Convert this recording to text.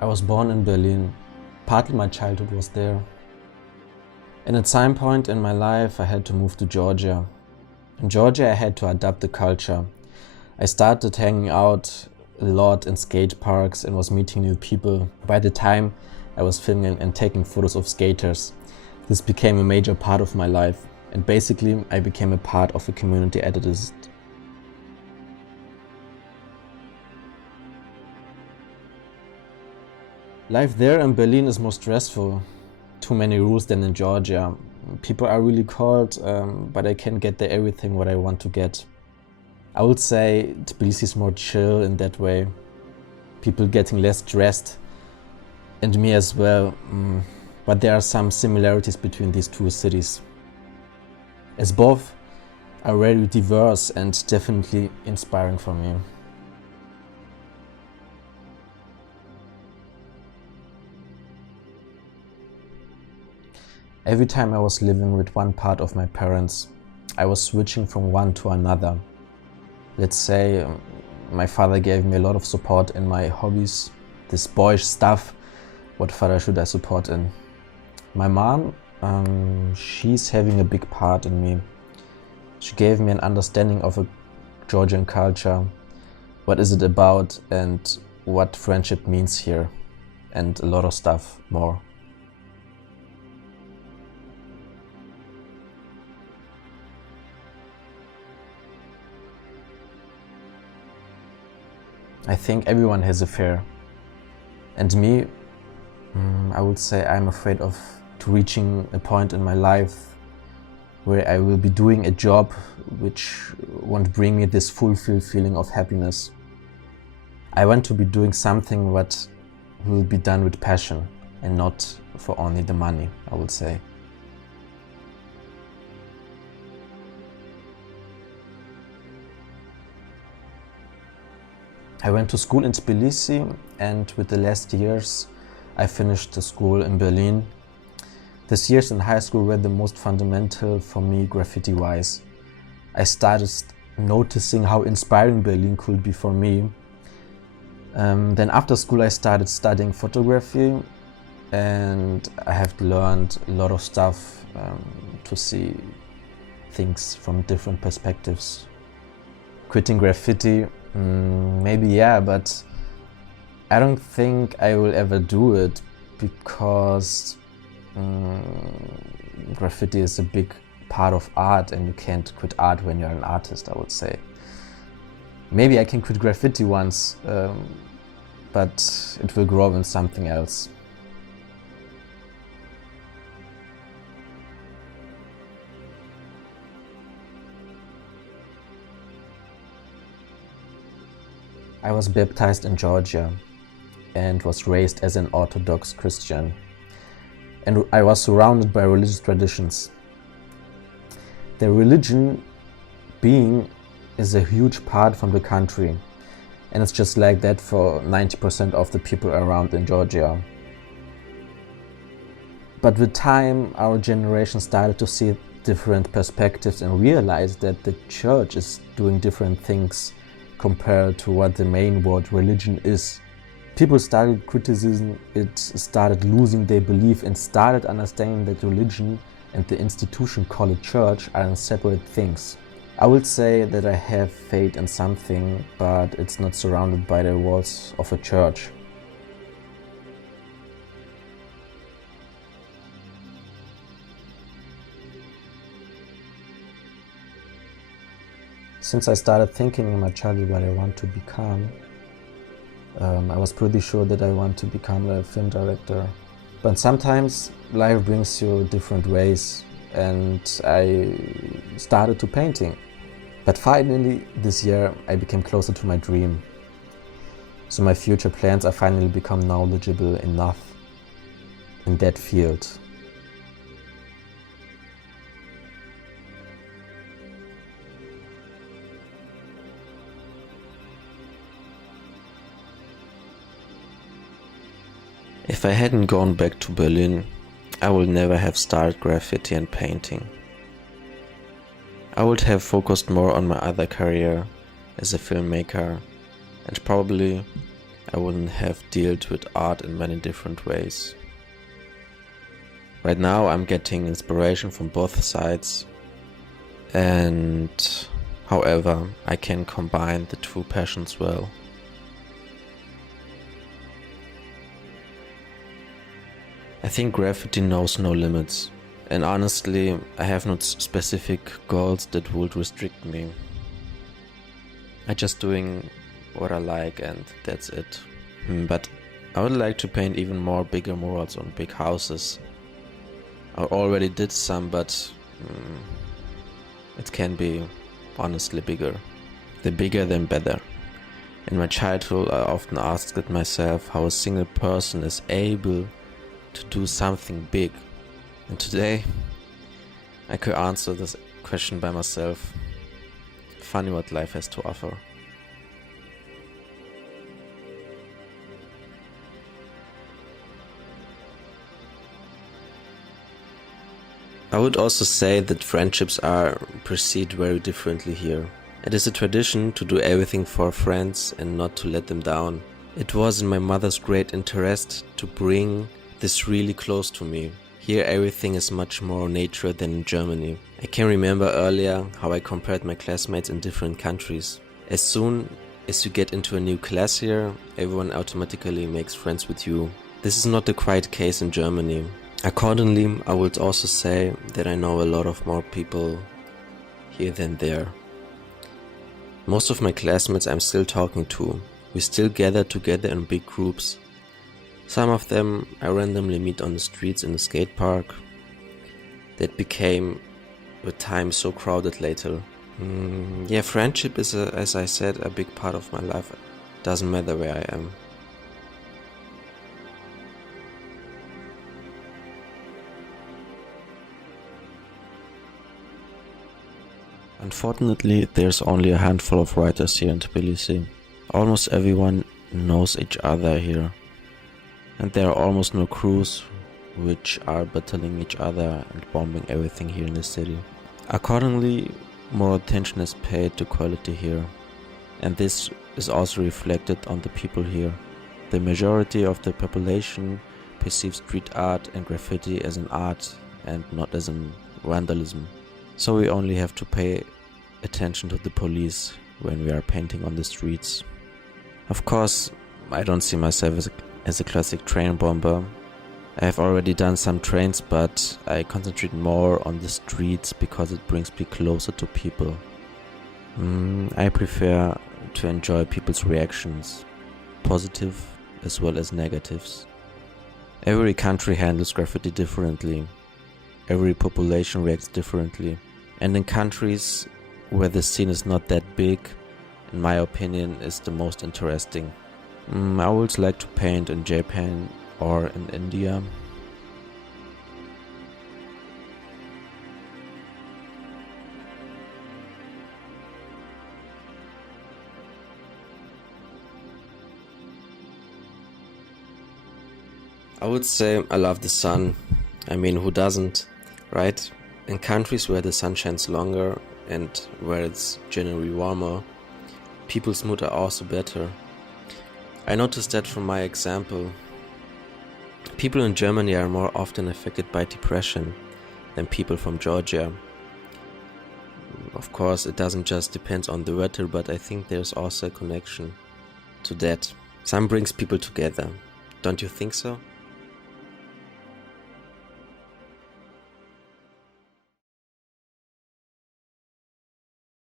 I was born in Berlin. Partly my childhood was there. And at some point in my life, I had to move to Georgia. In Georgia, I had to adapt the culture. I started hanging out a lot in skate parks and was meeting new people. By the time I was filming and taking photos of skaters, this became a major part of my life. And basically, I became a part of a community editist. Life there in Berlin is more stressful. Too many rules than in Georgia. People are really cold, but I can get there everything what I want to get. I would say Tbilisi is more chill in that way. People getting less stressed, and me as well. But there are some similarities between these two cities, as both are very diverse and definitely inspiring for me. Every time I was living with one part of my parents, I was switching from one to another. Let's say my father gave me a lot of support in my hobbies, this boyish stuff. What father should I support in? My mom, she's having a big part in me. She gave me an understanding of a Georgian culture, what is it about and what friendship means here, and a lot of stuff more. I think everyone has a fear, and me, I would say I'm afraid of reaching a point in my life where I will be doing a job which won't bring me this fulfilled feeling of happiness. I want to be doing something what will be done with passion and not for only the money, I would say. I went to school in Tbilisi, and with the last years I finished the school in Berlin. These years in high school were the most fundamental for me graffiti-wise. I started noticing how inspiring Berlin could be for me. Then after school I started studying photography, and I have learned a lot of stuff to see things from different perspectives. Quitting graffiti, maybe yeah, but I don't think I will ever do it because graffiti is a big part of art and you can't quit art when you're an artist, I would say. Maybe I can quit graffiti once, but it will grow in something else. I was baptized in Georgia and was raised as an Orthodox Christian, and I was surrounded by religious traditions. The religion being is a huge part from the country, and it's just like that for 90% of the people around in Georgia. But with time, our generation started to see different perspectives and realize that the church is doing different things compared to what the main word religion is. People started criticizing it, started losing their belief, and started understanding that religion and the institution called church are separate things. I would say that I have faith in something, but it's not surrounded by the walls of a church. Since I started thinking in my childhood what I want to become, I was pretty sure that I want to become a film director. But sometimes life brings you different ways, and I started to painting. But finally this year I became closer to my dream. So my future plans are finally become knowledgeable enough in that field. If I hadn't gone back to Berlin, I would never have started graffiti and painting. I would have focused more on my other career as a filmmaker and probably I wouldn't have dealt with art in many different ways. Right now I'm getting inspiration from both sides, and however I can combine the two passions well. I think graffiti knows no limits, and honestly I have no specific goals that would restrict me. I'm just doing what I like and that's it. But I would like to paint even more bigger murals on big houses. I already did some, but it can be honestly bigger. The bigger then better. In my childhood I often asked myself how a single person is able to do something big. And today I could answer this question by myself. Funny what life has to offer. I would also say that friendships are perceived very differently here. It is a tradition to do everything for friends and not to let them down. It was in my mother's great interest to bring this really close to me. Here everything is much more nature than in Germany. I can remember earlier how I compared my classmates in different countries. As soon as you get into a new class here, everyone automatically makes friends with you. This is not the quite case in Germany. Accordingly, I would also say that I know a lot of more people here than there. Most of my classmates I'm still talking to. We still gather together in big groups. Some of them I randomly meet on the streets in the skate park. That became with time so crowded later. Yeah, friendship is, as I said, a big part of my life. Doesn't matter where I am. Unfortunately, there's only a handful of writers here in Tbilisi. Almost everyone knows each other here. And there are almost no crews which are battling each other and bombing everything here in the city. Accordingly, more attention is paid to quality here. And this is also reflected on the people here. The majority of the population perceives street art and graffiti as an art and not as an vandalism. So we only have to pay attention to the police when we are painting on the streets. Of course, I don't see myself as a classic train bomber. I have already done some trains, but I concentrate more on the streets because it brings me closer to people. I prefer to enjoy people's reactions, positive as well as negatives. Every country handles graffiti differently. Every population reacts differently. And in countries where the scene is not that big, in my opinion, is the most interesting. I would like to paint in Japan or in India. I would say I love the sun. I mean, who doesn't, right? In countries where the sun shines longer and where it's generally warmer, people's mood are also better. I noticed that from my example. People in Germany are more often affected by depression than people from Georgia. Of course, it doesn't just depend on the weather, but I think there's also a connection to that. Sun brings people together. Don't you think so?